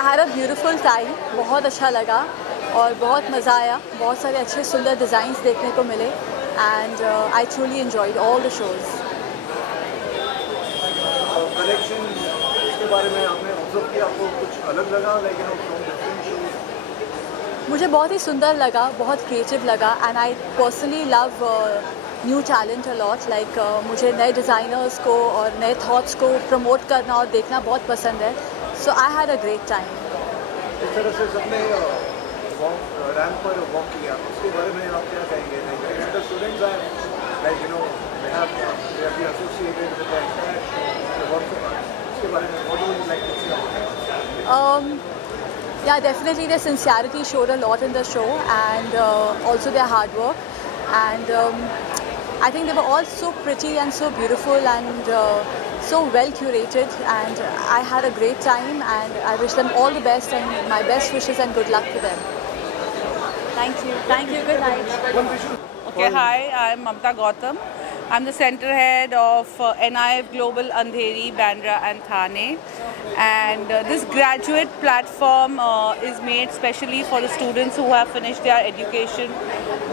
I had a beautiful time, बहुत अच्छा लगा और बहुत मज़ा आया, बहुत सारे अच्छे सुंदर डिज़ाइंस देखने को मिले and I truly enjoyed all the shows. Collection इसके बारे में आपने ऑब्जर्व किया, आपको कुछ अलग लगा लाइक फ्रॉम डिफरेंट शोज? मुझे बहुत ही सुंदर लगा, बहुत क्रिएटिव लगा and I personally love new talent a lot. Like मुझे नए डिज़ाइनर्स को और नए थॉट्स को प्रमोट करना और देखना बहुत पसंद है. So I had a great time. इस तरह से सबने रैंप पर वॉक किया, उसके बारे में आप क्या कहेंगे? Like the students are like they have been associated with the entire show. उसके बारे में what would you like to say about that? Yeah, definitely their sincerity showed a lot in the show and also their hard work and I think they were all so pretty and so beautiful and so well curated and I had a great time and I wish them all the best and my best wishes and good luck to them. Thank you, good night. Okay, hi, I'm Mamta Gautam. I'm the center head of NIF Global Andheri, Bandra and Thane. And this graduate platform is made specially for the students who have finished their education,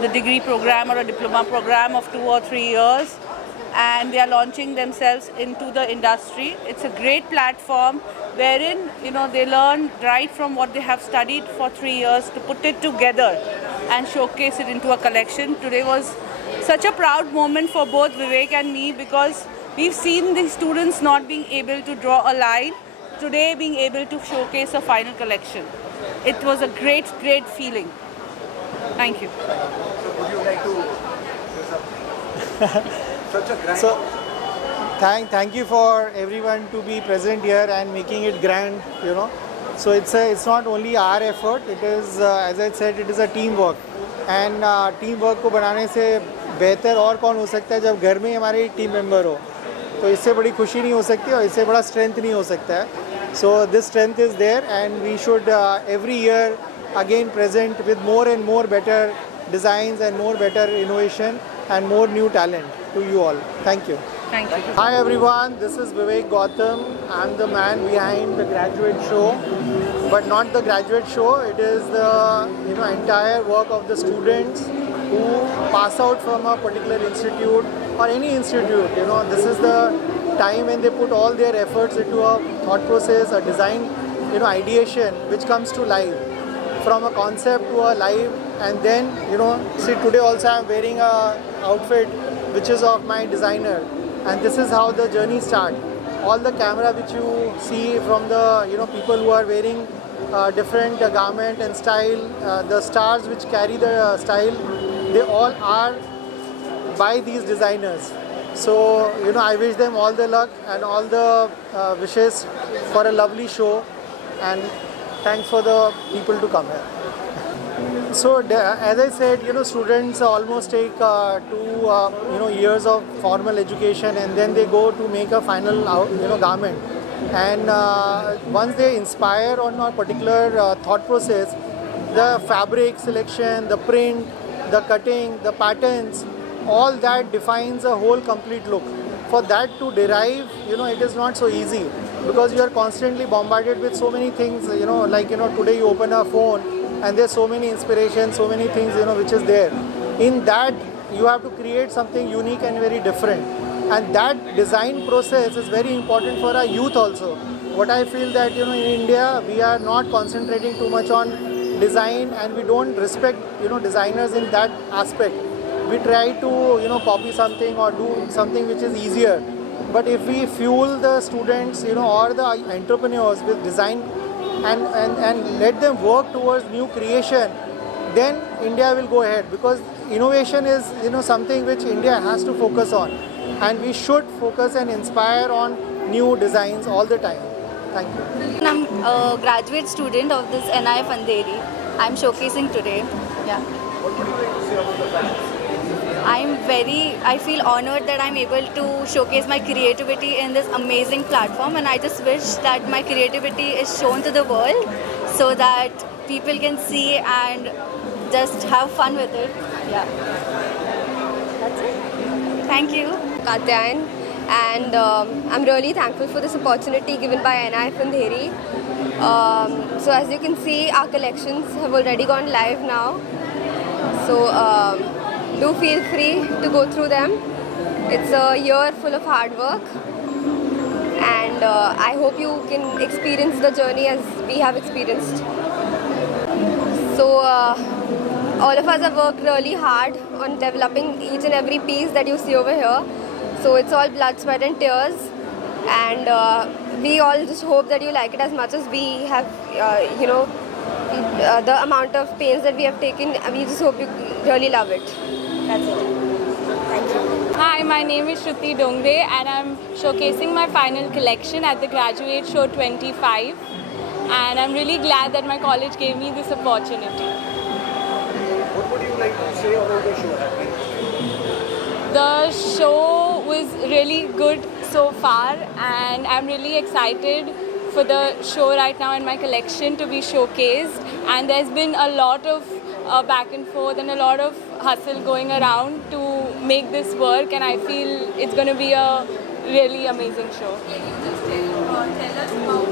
the degree program or a diploma program of 2 or 3 years. And they are launching themselves into the industry. It's a great platform wherein they learn right from what they have studied for 3 years to put it together and showcase it into a collection. Today was such a proud moment for both Vivek and me because we've seen the students not being able to draw a line, today being able to showcase a final collection. It was a great feeling. Thank you. So would you like to say something? Such a grand. So, thank you for everyone to be present here and making it grand. So it's not only our effort. It is, as I said, it is a teamwork. And teamwork को बनाने से बेहतर और कौन हो सकता है जब घर में हमारे टीम मेंबर हो. तो इससे बड़ी खुशी नहीं हो सकती और इससे बड़ा स्ट्रेंथ नहीं हो सकता है. So this strength is there and we should every year again present with more and more better designs and more better innovation and more new talent to you all. Thank you. Thank you. Hi everyone, this is Vivek Gautam. I'm the man behind the graduate show, but not the graduate show. It is the entire work of the students who pass out from a particular institute or any institute. This is the time when they put all their efforts into a thought process, a design, ideation which comes to life from a concept to a live. And then see, today also I'm wearing a outfit which is of my designer, and this is how the journey starts. All the camera which you see from the people who are wearing different garment and style, the stars which carry the style, they all are by these designers. So I wish them all the luck and all the wishes for a lovely show, and thanks for the people to come here. So as I said, students almost take 2 years of formal education and then they go to make a final garment. And once they inspire on a particular thought process, the fabric selection, the print, the cutting, the patterns, all that defines a whole complete look. For that to derive, it is not so easy because you are constantly bombarded with so many things. Like today you open a phone and there's so many inspirations, so many things which is there. In that you have to create something unique and very different, and that design process is very important for our youth also. What I feel that in India we are not concentrating too much on design and we don't respect designers in that aspect. We try to copy something or do something which is easier, but if we fuel the students or the entrepreneurs with design and let them work towards new creation, then India will go ahead, because innovation is something which India has to focus on, and we should focus and inspire on new designs all the time. Thank you. I'm a graduate student of this NIF Andheri. I'm showcasing today. Yeah. What would you like to say about the fashion? I feel honored that I'm able to showcase my creativity in this amazing platform, and I just wish that my creativity is shown to the world so that people can see and just have fun with it. Yeah. That's it. Thank you. Katyan. and I'm really thankful for this opportunity given by NIF Andheri. So as you can see, our collections have already gone live now. So do feel free to go through them. It's a year full of hard work, and I hope you can experience the journey as we have experienced. So all of us have worked really hard on developing each and every piece that you see over here. So it's all blood, sweat and tears, and we all just hope that you like it as much as we have, the amount of pains that we have taken. We just hope you really love it. That's it. Thank you. Hi, my name is Shruti Dongre and I'm showcasing my final collection at the Graduate Show 25, and I'm really glad that my college gave me this opportunity. What would you like to say about the show? The show was really good so far, and I'm really excited for the show right now in my collection to be showcased. And there's been a lot of back and forth and a lot of hustle going around to make this work, and I feel it's going to be a really amazing show. Can you just tell us about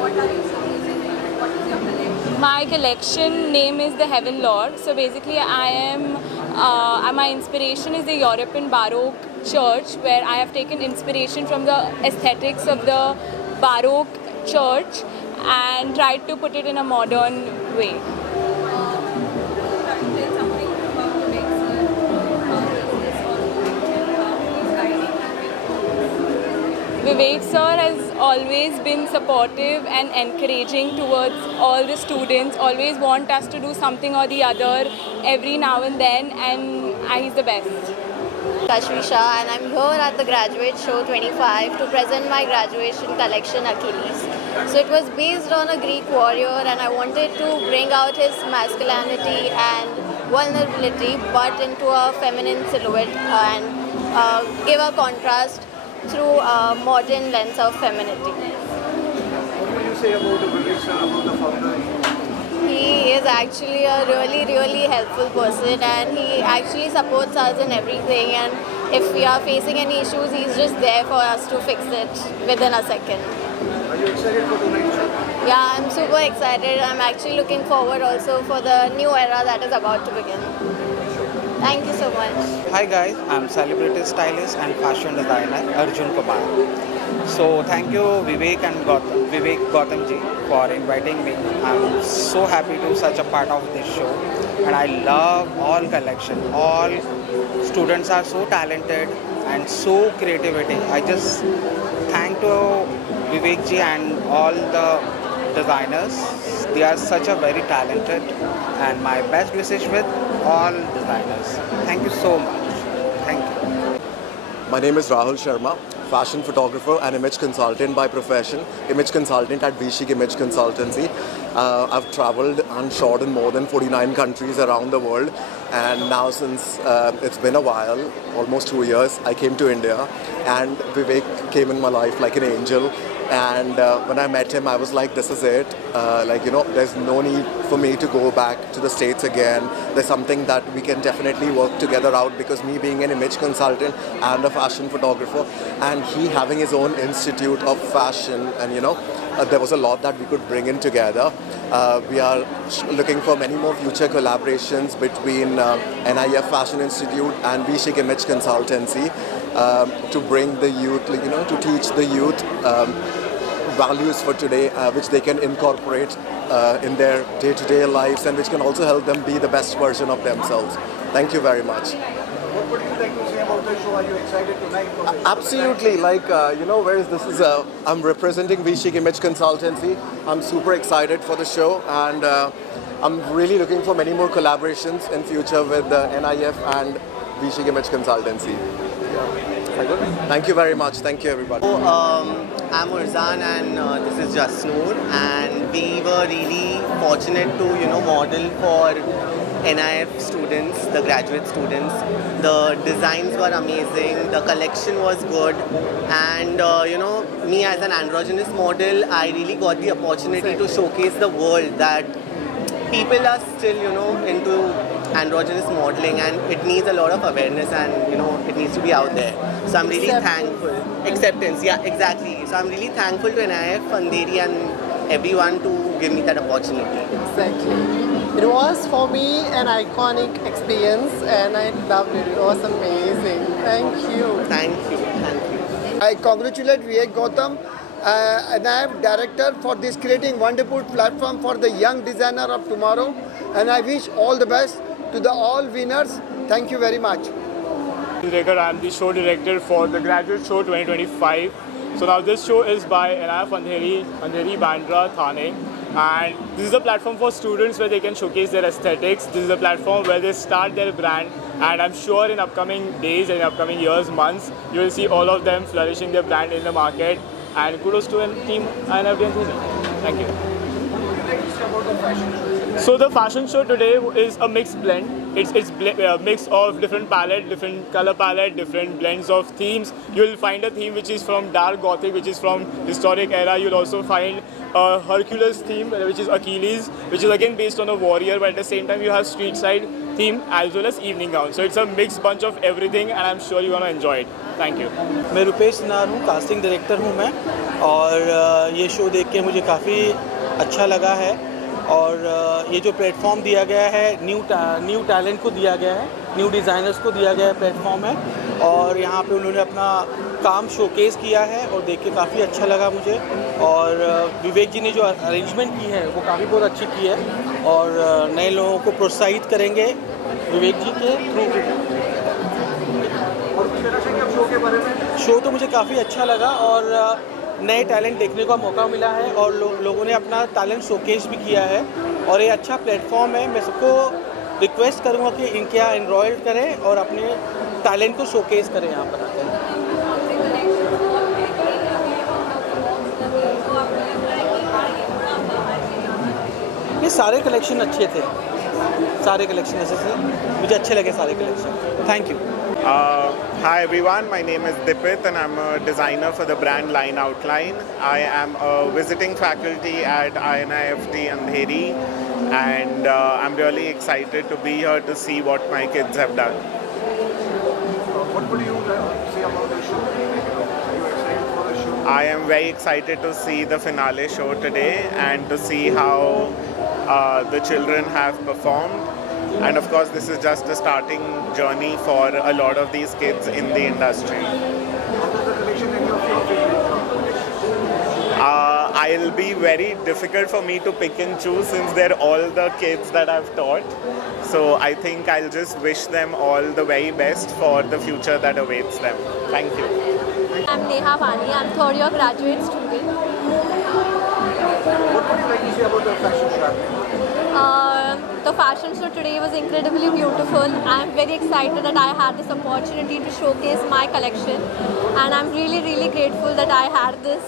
what are you showcasing and what is your collection? My collection name is the Heaven Lord. So basically my inspiration is the European Baroque church, where I have taken inspiration from the aesthetics of the Baroque church and tried to put it in a modern way. Vivek sir has always been supportive and encouraging towards all the students, always want us to do something or the other every now and then, and he's the best. Kashvisha, and I'm here at the Graduate Show 25 to present my graduation collection Achilles. So it was based on a Greek warrior, and I wanted to bring out his masculinity and vulnerability but into a feminine silhouette and give a contrast through a modern lens of femininity. What would you say about the Vivek sir, about the founder? He is actually a really helpful person, and he actually supports us in everything, and if we are facing any issues, he's just there for us to fix it within a second. Are you excited for tonight's show? Yeah, I'm super excited. I'm actually looking forward also for the new era that is about to begin. Thank you so much. Hi guys, I'm celebrity stylist and fashion designer Arjun Kumar. So thank you Vivek and Gautam ji for inviting me. I'm so happy to be such a part of this show, and I love all collection. All students are so talented and so creativity. I just thank to Vivek ji and all the designers. They are such a very talented, and my best wishes with all designers. Thank you so much. Thank you. My name is Rahul Sharma, fashion photographer and image consultant by profession, image consultant at V-Chic Image Consultancy. I've traveled and shot in more than 49 countries around the world, and now since it's been a while, almost 2 years, I came to India, and Vivek came in my life like an angel. And when I met him, I was like, this is it. There's no need for me to go back to the States again. There's something that we can definitely work together out, because me being an image consultant and a fashion photographer, and he having his own institute of fashion, and there was a lot that we could bring in together. We are looking for many more future collaborations between NIF Fashion Institute and V-Chic Image Consultancy to bring the youth, to teach the youth values for today, which they can incorporate in their day-to-day lives, and which can also help them be the best version of themselves. Thank you very much. What would you like to say about the show? Are you excited tonight for the show? Absolutely. I'm representing V-Chic Image Consultancy. I'm super excited for the show, and I'm really looking for many more collaborations in future with NIF and V-Chic Image Consultancy. Thank you very much. Thank you, everybody. I'm Urzan, and this is Jasnoor, and we were really fortunate to model for NIF students, the graduate students. The designs were amazing, the collection was good, and me as an androgynous model, I really got the opportunity to showcase the world that people are still into androgynous modeling, and it needs a lot of awareness, and you know it needs to be out there. So I'm really thankful. Acceptance, yeah, exactly. So I'm really thankful to NIF, Andheri, and everyone to give me that opportunity. Exactly. It was for me an iconic experience, and I loved it. It was amazing. Thank you. Thank you. Thank you. I congratulate Vivek Gautam, and I am director for this creating wonderful platform for the young designer of tomorrow. And I wish all the best to the all winners. Thank you very much. I am the show director for the Graduate Show 2025. So now this show is by NIF Andheri, Bandra, Thane. And this is a platform for students where they can showcase their aesthetics. This is a platform where they start their brand. And I'm sure in upcoming days and upcoming years, months, you will see all of them flourishing their brand in the market. And kudos to the team and everything. Thank you. So the fashion show today is a mixed blend. It's a mix of different palette, different color palette, different blends of themes. You'll find a theme which is from dark gothic, which is from historic era. You'll also find a Hercules theme, which is Achilles, which is again based on a warrior, but at the same time you have street side theme as well as evening gown. So it's a mixed bunch of everything, and I'm sure you're gonna enjoy it. Thank you. मैं रुपेश नार हूँ, casting director हूँ मैं, और ये show देख के मुझे काफ़ी अच्छा लगा है। और ये जो प्लेटफॉर्म दिया गया है न्यू टैलेंट को दिया गया है, न्यू डिज़ाइनर्स को दिया गया है प्लेटफॉर्म है, और यहाँ पे उन्होंने अपना काम शोकेस किया है और देख के काफ़ी अच्छा लगा मुझे। और विवेक जी ने जो अरेंजमेंट की है वो काफ़ी बहुत अच्छी की है, और नए लोगों को प्रोत्साहित करेंगे विवेक जी के थ्रू। शो तो मुझे काफ़ी अच्छा लगा और नए टैलेंट देखने का मौका मिला है, और लोगों ने अपना टैलेंट शोकेस भी किया है, और ये अच्छा प्लेटफॉर्म है। मैं सबको रिक्वेस्ट करूँगा कि इनके यहाँ एनरोल करें और अपने टैलेंट को शोकेस करें यहाँ पर आकर। ये सारे कलेक्शन अच्छे थे, सारे कलेक्शन ऐसे थे, मुझे अच्छे लगे सारे collection. Thank you. Hi everyone, my name is Dipit and I'm a designer for the brand Line Outline. I am a visiting faculty at INIFT Andheri, and I'm really excited to be here to see what my kids have done. What would you say about the show? Are you excited for the show? I am very excited to see the finale show today and to see how the children have performed. And of course, this is just a starting journey for a lot of these kids in the industry. It'll be very difficult for me to pick and choose since they're all the kids that I've taught. So I think I'll just wish them all the very best for the future that awaits them. Thank you. I'm Neha Vani. I'm third year graduate student. What would you like to say about the fashion show? The fashion show today was incredibly beautiful. I'm very excited that I had this opportunity to showcase my collection, and I'm really grateful that I had this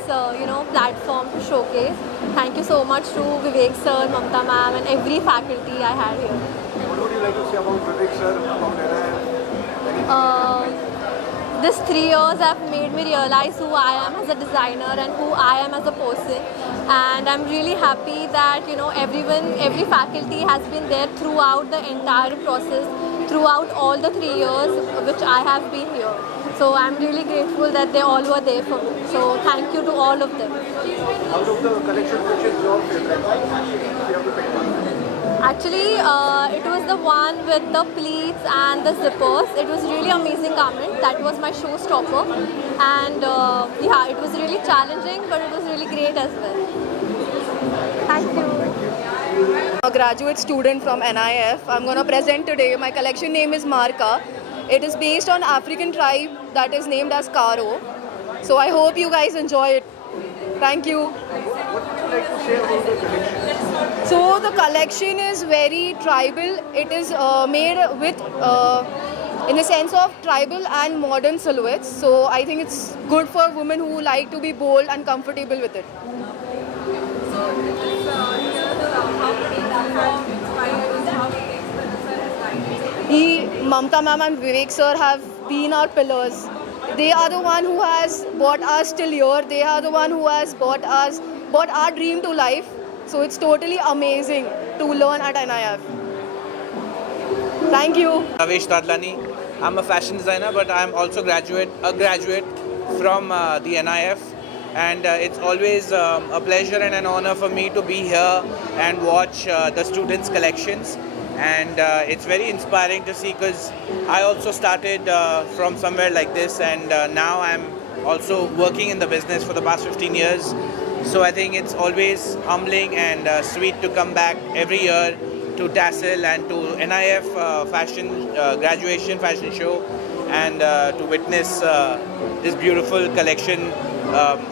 platform to showcase. Thank you so much to Vivek sir, Mamta ma'am, and every faculty I had here. What would you like to say about Vivek sir, about NIF? These 3 years have made me realize who I am as a designer and who I am as a person, and I'm really happy that every faculty has been there throughout the entire process, throughout all the 3 years which I have been here. So I'm really grateful that they all were there for me. So thank you to all of them. Out of the collection, which is your favorite? You have to pick one. Actually, it was the one with the pleats and the zippers. It was really amazing garment. That was my showstopper. And it was really challenging, but it was really great as well. Thank you. A graduate student from NIF. I'm going to present today. My collection name is Marka. It is based on African tribe that is named as Karo. So I hope you guys enjoy it. Thank you. What would you like to say about the collection? So the collection is very tribal. It is made with, in the sense of tribal and modern silhouettes. So I think it's good for women who like to be bold and comfortable with it. So this is how platform inspires how we experience Mamta ma'am and Vivek sir have been our pillars. They are the one who has brought us till here. They are the one who has brought our dream to life. So it's totally amazing to learn at NIF. Thank you. Navesh Tadlani. I'm a fashion designer, but I'm also a graduate from the NIF, and it's always a pleasure and an honor for me to be here and watch the students' collections. And it's very inspiring to see, because I also started from somewhere like this, and now I'm also working in the business for the past 15 years. So I think it's always humbling and sweet to come back every year to Tassel and to NIF fashion graduation fashion show, and to witness this beautiful collection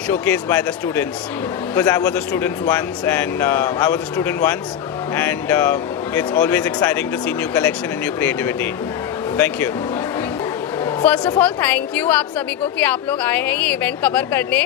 showcased by the students. Because I was a student once, and it's always exciting to see new collection and new creativity. Thank you. First of all thank you आप सभी को कि आप लोग आए हैं ये event cover करने।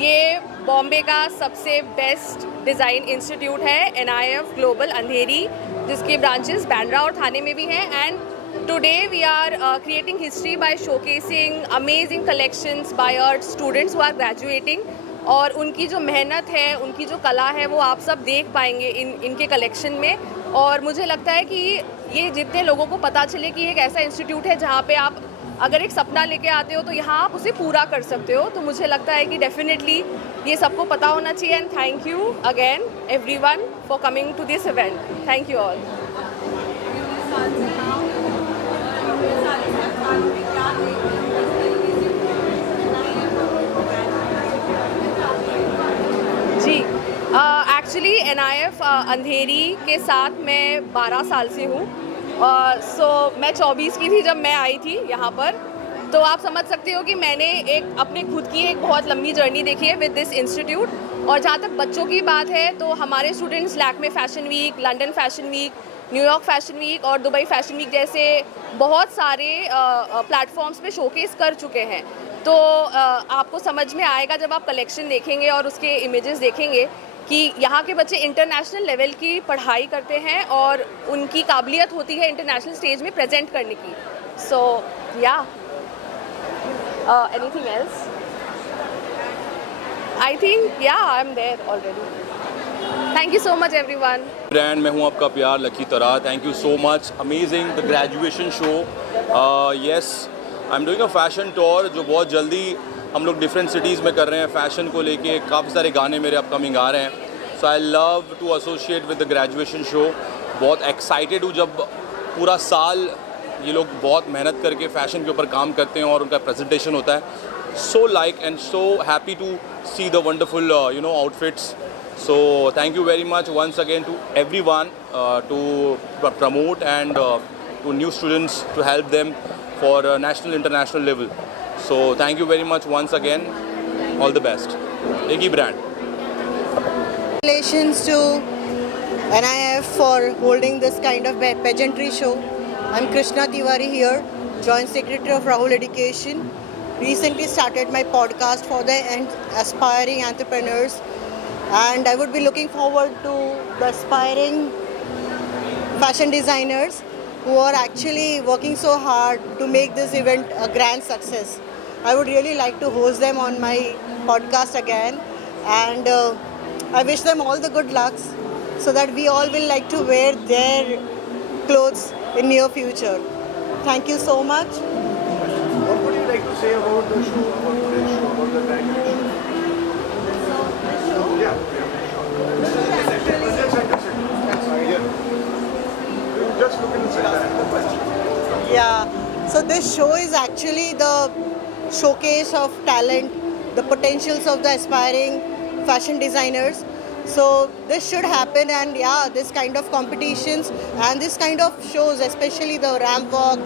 ये बॉम्बे का सबसे बेस्ट डिज़ाइन इंस्टीट्यूट है NIF ग्लोबल अंधेरी, जिसके ब्रांचेस बांद्रा और थाने में भी हैं। And today we are creating history by showcasing amazing collections by our students who are graduating, और उनकी जो मेहनत है, उनकी जो कला है, वो आप सब देख पाएंगे इनके कलेक्शन में। और मुझे लगता है कि ये जितने लोगों को पता चले कि एक ऐसा इंस्टीट्यूट है जहाँ पे आप अगर एक सपना लेके आते हो तो यहाँ आप उसे पूरा कर सकते हो, तो मुझे लगता है कि डेफिनेटली ये सबको पता होना चाहिए। And thank you again everyone for coming to this event. Thank you all. जी एक्चुअली NIF अंधेरी के साथ मैं 12 साल से हूँ। सो मैं 24 की थी जब मैं आई थी यहाँ पर, तो आप समझ सकते हो कि मैंने एक अपने खुद की एक बहुत लंबी जर्नी देखी है विद दिस इंस्टीट्यूट। और जहाँ तक बच्चों की बात है तो हमारे students Lakme fashion week, London fashion week, New York fashion week और दुबई फैशन वीक जैसे बहुत सारे प्लेटफॉर्म्स पे शोकेस कर चुके हैं। तो आपको समझ में आएगा जब आप कलेक्शन देखेंगे और उसके इमेजेस देखेंगे कि यहाँ के बच्चे इंटरनेशनल लेवल की पढ़ाई करते हैं और उनकी काबिलियत होती है इंटरनेशनल स्टेज में प्रेजेंट करने की। सो या एनीथिंग एल्स? आई थिंक या I am there already. Thank you so much everyone. Brand में हूँ आपका प्यार लकी तरा। Thank you so much. Amazing the graduation show. Yes, I am doing a fashion tour जो बहुत जल्दी हम लोग डिफरेंट सिटीज़ में कर रहे हैं। फैशन को लेके काफ़ी सारे गाने मेरे अपकमिंग आ रहे हैं। So I love to associate with the graduation show. बहुत एक्साइटेड हूँ जब पूरा साल ये लोग बहुत मेहनत करके फ़ैशन के ऊपर काम करते हैं और उनका प्रेजेंटेशन होता है। So like and so happy to see the wonderful outfits. So thank you very much once again to everyone to promote and to new students to help them for national international level. So thank you very much once again. All the best. Egi brand. Congratulations to NIF for holding this kind of pageantry show. I'm Krishna Tiwari here, Joint Secretary of Rahul Education. Recently started my podcast for the aspiring entrepreneurs. And I would be looking forward to the aspiring fashion designers who are actually working so hard to make this event a grand success. I would really like to host them on my podcast again, and I wish them all the good lucks so that we all will like to wear their clothes in near future. Thank you so much. What would you like to say about the show, about today's show, about the graduation? Yeah, so this show is actually the showcase of talent, the potentials of the aspiring fashion designers. So this should happen, and yeah, this kind of competitions and this kind of shows, especially the ramp walk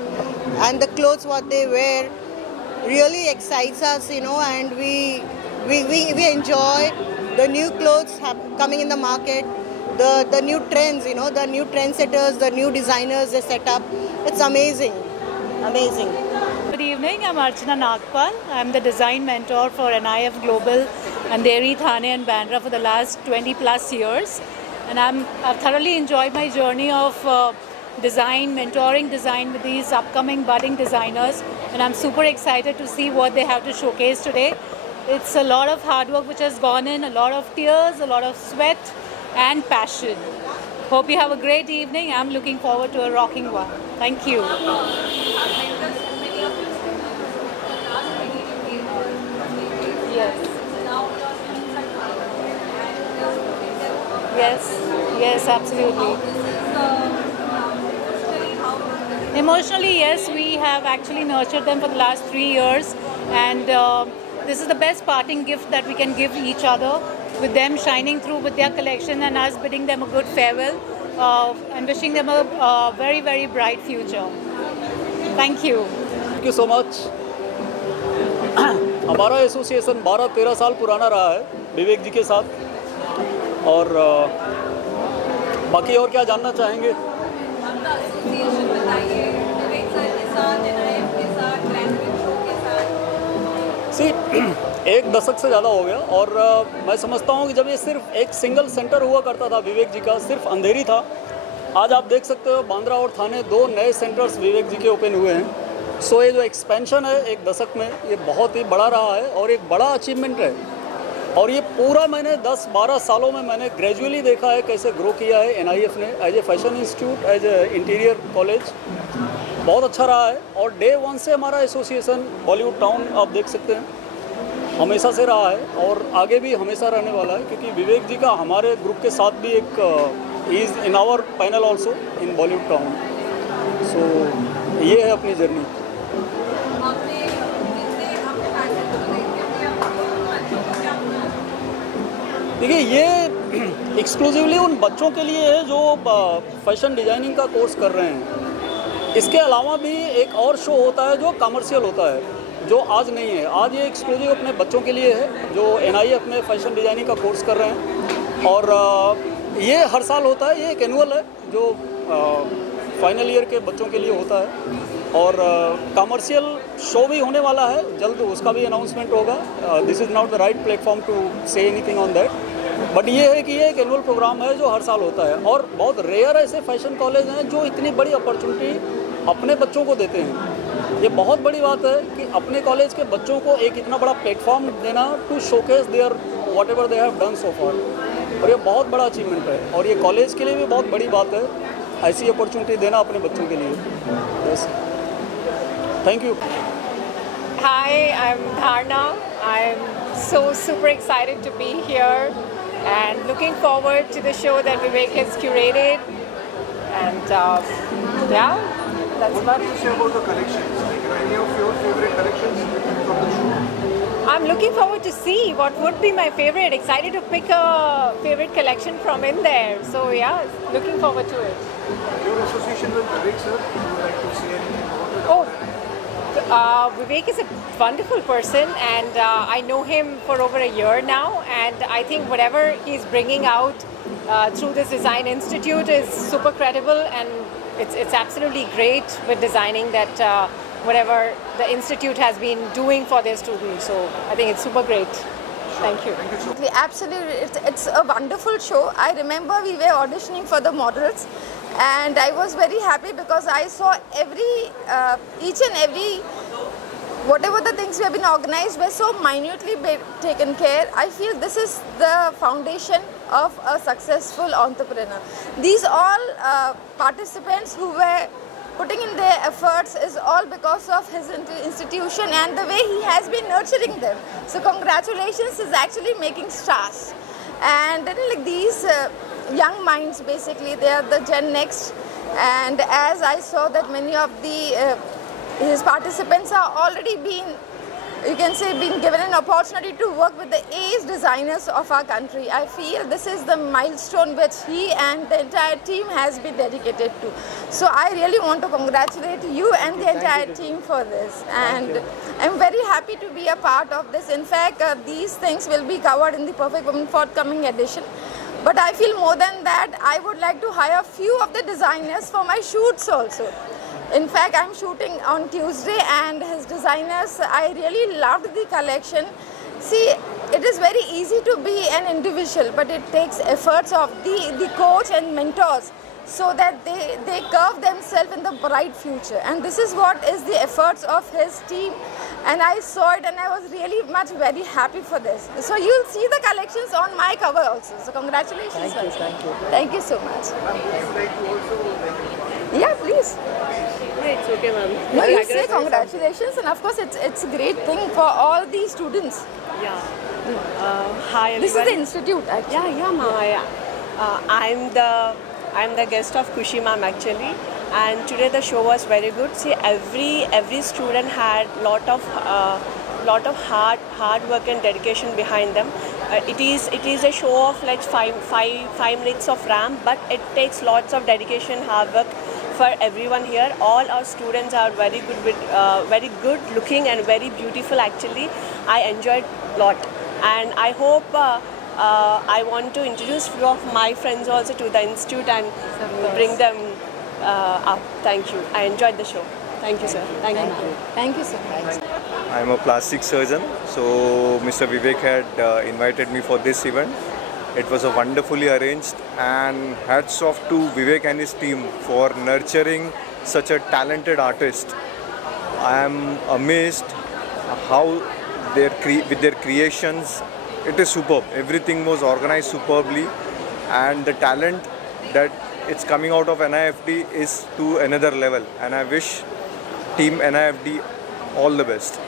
and the clothes what they wear, really excites us, and we enjoy the new clothes coming in the market, the new trends, the new trendsetters, the new designers they set up. It's amazing, amazing. Good evening, I'm Archana Nagpal. I'm the design mentor for NIF Global Andheri, Thane and Bandra for the last 20 plus years. And I've thoroughly enjoyed my journey of design, mentoring design with these upcoming budding designers. And I'm super excited to see what they have to showcase today. It's a lot of hard work which has gone in, a lot of tears, a lot of sweat and passion. Hope you have a great evening. I'm looking forward to a rocking one. Thank you. Yes. Yes, absolutely. Emotionally, yes, we have actually nurtured them for the last 3 years, and this is the best parting gift that we can give each other, with them shining through with their collection and us bidding them a good farewell and wishing them a very, very bright future. Thank you. Thank you so much. हमारा association 12-13 साल पुराना रहा है विवेक जी के साथ, और बाकी और क्या जानना चाहेंगे? सी, 1 दशक से ज़्यादा हो गया, और मैं समझता हूँ कि जब ये सिर्फ एक सिंगल सेंटर हुआ करता था विवेक जी का, सिर्फ अंधेरी था, आज आप देख सकते हो बांद्रा और थाने 2 नए सेंटर्स विवेक जी के ओपन हुए हैं। सो ये जो एक्सपेंशन है 1 दशक में, ये बहुत ही बड़ा रहा है और एक बड़ा अचीवमेंट है, और ये पूरा मैंने 10-12 सालों में मैंने ग्रेजुअली देखा है कैसे ग्रो किया है NIF ने as a fashion institute, as a interior college. बहुत अच्छा रहा है, और डे 1 से हमारा एसोसिएशन बॉलीवुड टाउन आप देख सकते हैं हमेशा से रहा है, और आगे भी हमेशा रहने वाला है, क्योंकि विवेक जी का हमारे ग्रुप के साथ भी एक is in our panel also in Bollywood town. So ये है अपनी जर्नी। देखिए, ये एक्सक्लूसिवली उन बच्चों के लिए है जो फैशन डिज़ाइनिंग का कोर्स कर रहे हैं। इसके अलावा भी एक और शो होता है जो कमर्शियल होता है, जो आज नहीं है। आज ये एक्सक्लूसिव अपने बच्चों के लिए है जो NIF में फैशन डिज़ाइनिंग का कोर्स कर रहे हैं, और ये हर साल होता है। ये एक एनुअल है जो फाइनल ईयर के बच्चों के लिए होता है, और कमर्शियल शो भी होने वाला है जल्द, उसका भी अनाउंसमेंट होगा। This is not the right platform to say anything on that, but ये है कि ये एक एनुअल प्रोग्राम है जो हर साल होता है, और बहुत रेयर ऐसे फैशन कॉलेज हैं जो इतनी बड़ी अपॉर्चुनिटी अपने बच्चों को देते हैं। ये बहुत बड़ी बात है कि अपने कॉलेज के बच्चों को एक इतना बड़ा प्लेटफॉर्म देना to showcase their whatever they have done so far, और ये बहुत बड़ा अचीवमेंट है, और ये कॉलेज के लिए भी बहुत बड़ी बात है ऐसी अपॉर्चुनिटी देना अपने बच्चों के लिए। बस, thank you. Hi, I'm Dharna. I'm so super excited to be here and looking forward to the show that Vivek has curated. And yeah, that's what do you say about the collections? Like, any of your favorite collections from the show? I'm looking forward to see what would be my favorite. Excited to pick a favorite collection from in there. So yeah, looking forward to it. Your association with Vivek, sir, would you like to say anything about it? Oh. Vivek is a wonderful person, and I know him for over a year now, and I think whatever he's bringing out through this design institute is super credible, and it's absolutely great with designing that whatever the institute has been doing for their students. So I think it's super great. Thank you. Absolutely, it's a wonderful show. I remember we were auditioning for the models, and I was very happy because I saw each and every whatever the things we have been organized were so minutely taken care. I feel this is the foundation of a successful entrepreneur. These all participants who were putting in their efforts is all because of his institution and the way he has been nurturing them. So congratulations, is actually making stars. And then, like, these young minds, basically they are the Gen Next, and as I saw that many of the his participants are already been, you can say, been given an opportunity to work with the ace designers of our country. I feel this is the milestone which he and the entire team has been dedicated to. So I really want to congratulate you and the entire team for this, and I'm very happy to be a part of this. In fact, these things will be covered in the Perfect Woman forthcoming edition. But I feel more than that, I would like to hire a few of the designers for my shoots also. In fact, I'm shooting on Tuesday, and his designers, I really loved the collection. See, it is very easy to be an individual, but it takes efforts of the coach and mentors so that they curve themselves in the bright future. And this is what is the efforts of his team. and I saw it and I was really much very happy for this. So you'll see the collections on my cover also. So congratulations. Thank you, thank you. Thank you so much. Yeah, please. It's okay, ma'am. No, you say congratulations, and of course it's a great thing for all the students. Yeah. Hi everyone. This is the institute actually. Yeah, ma'am. I'm the guest of Kushi ma'am actually, and today the show was very good. See, every student had lot of hard work and dedication behind them. It is a show of like five minutes of ramp, but it takes lots of dedication, hard work for everyone here. All our students are very good looking and very beautiful actually. I enjoyed a lot, and I hope I want to introduce few of my friends also to the institute and bring them up. Thank you. I enjoyed the show. Thank you, sir. Thank you. Thank you so much. I'm a plastic surgeon, so Mr. Vivek had invited me for this event. It was a wonderfully arranged, and hats off to Vivek and his team for nurturing such a talented artist. I am amazed how with their creations, it is superb. Everything was organized superbly, and the talent that it's coming out of NIFD is to another level, and I wish Team NIFD all the best.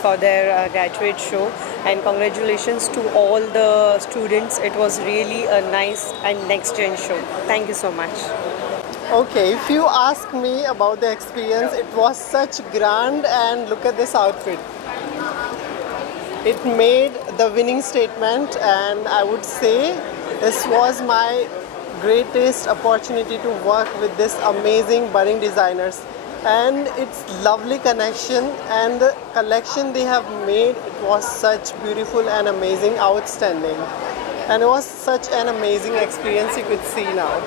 For their graduate show, and congratulations to all the students. It was really a nice and next gen show. Thank you so much. Okay, if you ask me about the experience, it was such grand, and look at this outfit. It made the winning statement, and I would say this was my greatest opportunity to work with this amazing budding designers. And it's lovely connection, and the collection they have made, it was such beautiful and amazing, outstanding. And it was such an amazing experience, you could see now.